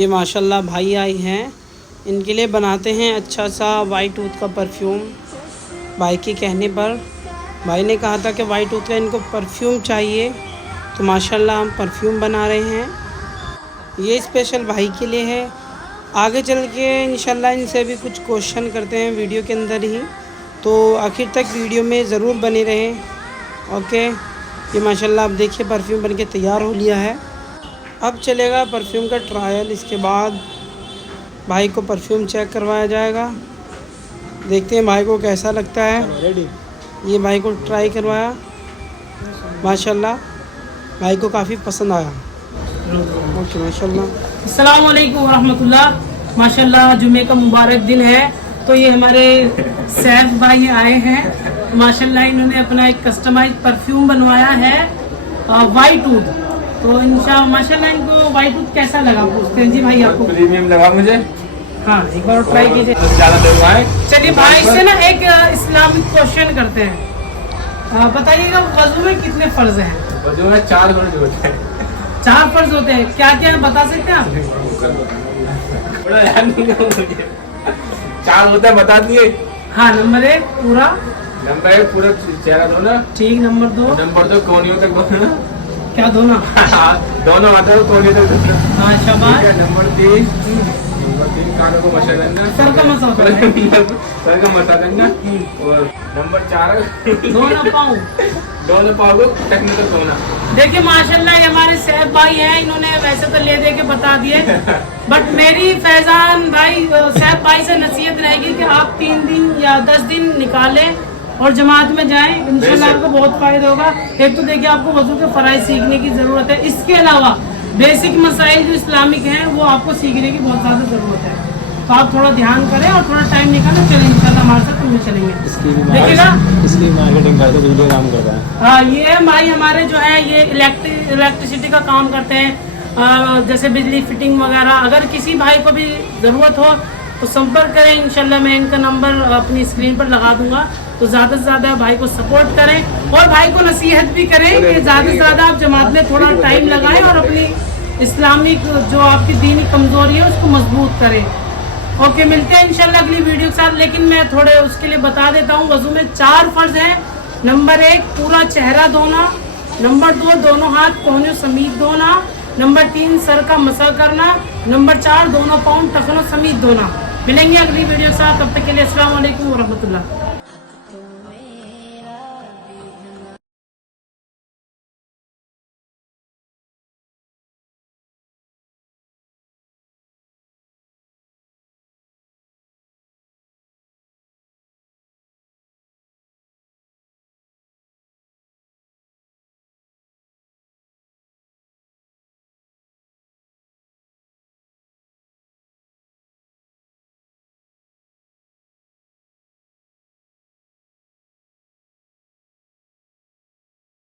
ये माशाल्लाह भाई आई हैं, इनके लिए बनाते हैं अच्छा सा वाइट टूथ का परफ्यूम। भाई के कहने पर भाई ने कहा था कि वाइट टूथ का इनको परफ्यूम चाहिए, तो माशाल्लाह हम परफ्यूम बना रहे हैं। ये स्पेशल भाई के लिए है। आगे चल के इंशाल्लाह इनसे भी कुछ क्वेश्चन करते हैं वीडियो के अंदर ही, तो आखिर तक वीडियो में ज़रूर बने रहें। ओके, ये माशाल्लाह आप देखिए परफ्यूम बनके तैयार हो लिया है। अब चलेगा परफ्यूम का ट्रायल। इसके बाद भाई को परफ्यूम चेक करवाया जाएगा। देखते हैं भाई को कैसा लगता है। रेडी। ये भाई को ट्राई करवाया, माशाल्लाह भाई को काफ़ी पसंद आया। ओके माशाल्लाह। अस्सलाम वालेकुम रहमतुल्लाह। माशाल्लाह जुमे का मुबारक दिन है, तो ये हमारे सैफ भाई आए हैं। माशाल्लाह इन्होंने अपना एक कस्टमाइज परफ्यूम बनवाया है वाइट टूथ। तो इंशाल्लाह माशाल्लाह इनको वाइट टूथ कैसा लगा पूछते हैं जी भाई आपको। प्रीमियम लगा मुझे। हाँ, एक बार ट्राई कीजिए। चलिए भाई से ना एक इस्लामिक क्वेश्चन करते हैं। बताइएगा वजू में कितने फर्ज हैं? वजू में 4 फर्ज होते हैं। 4 फर्ज होते हैं, क्या क्या है बता सकते हैं आप? 4 होता है, बता दिए। हाँ, नंबर 1 पूरा। नंबर 1 पूरा चेहरा धोना। ठीक। नंबर 2? नंबर 2 कोनियों तक धोना। क्या धोना? दोनों हाथों को कोनियों तक धोना। हाँ शाबाश। नंबर 3 कानों को मसा करना। सर का मसा होता है। सर का मसा करना। और नंबर 4 दोनों पाँव को टेक्निकल धोना। देखिए माशाल्लाह ये हमारे सैफ भाई हैं, इन्होंने वैसे तो ले दे के बता दिए, बट मेरी फैजान भाई सैफ भाई से नसीहत रहेगी कि आप 3 दिन या 10 दिन निकालें और जमात में जाएं, इंशाल्लाह आपको बहुत फायदा होगा। एक तो देखिए आपको वजू के फराइज सीखने की ज़रूरत है, इसके अलावा बेसिक मसाइल जो इस्लामिक हैं वो आपको सीखने की बहुत ज़्यादा ज़रूरत है। तो आप थोड़ा ध्यान करें और थोड़ा टाइम निकालें, चलें इंशाल्लाह हमारे साथ में चलेंगे। देखिएगा इसकी मार्केटिंग करते वीडियो काम करता है। हाँ, ये भाई हमारे जो है ये इलेक्ट्रिसिटी का काम करते हैं, जैसे बिजली फिटिंग वगैरह। अगर किसी भाई को भी ज़रूरत हो तो संपर्क करें, इंशाल्लाह मैं इनका नंबर अपनी स्क्रीन पर लगा दूंगा। तो ज़्यादा से ज़्यादा भाई को सपोर्ट करें और भाई को नसीहत भी करें कि ज़्यादा से ज़्यादा आप जमात में थोड़ा टाइम लगाएं और अपनी इस्लामिक जो आपकी दीनी कमज़ोरी है उसको मजबूत करें। ओके, मिलते हैं इंशाल्लाह अगली वीडियो के साथ। लेकिन मैं थोड़े उसके लिए बता देता हूँ, वजू में 4 फर्ज हैं। नंबर 1 पूरा चेहरा धोना। नंबर 2 दोनों हाथ कोहनियों समेत धोना। नंबर 3 सर का मसा करना। नंबर 4 दोनों पाँव टखनों समेत धोना। मिलेंगे अगली वीडियो के साथ, तब तक के लिए अस्सलाम वालेकुम व रहमतुल्लाह।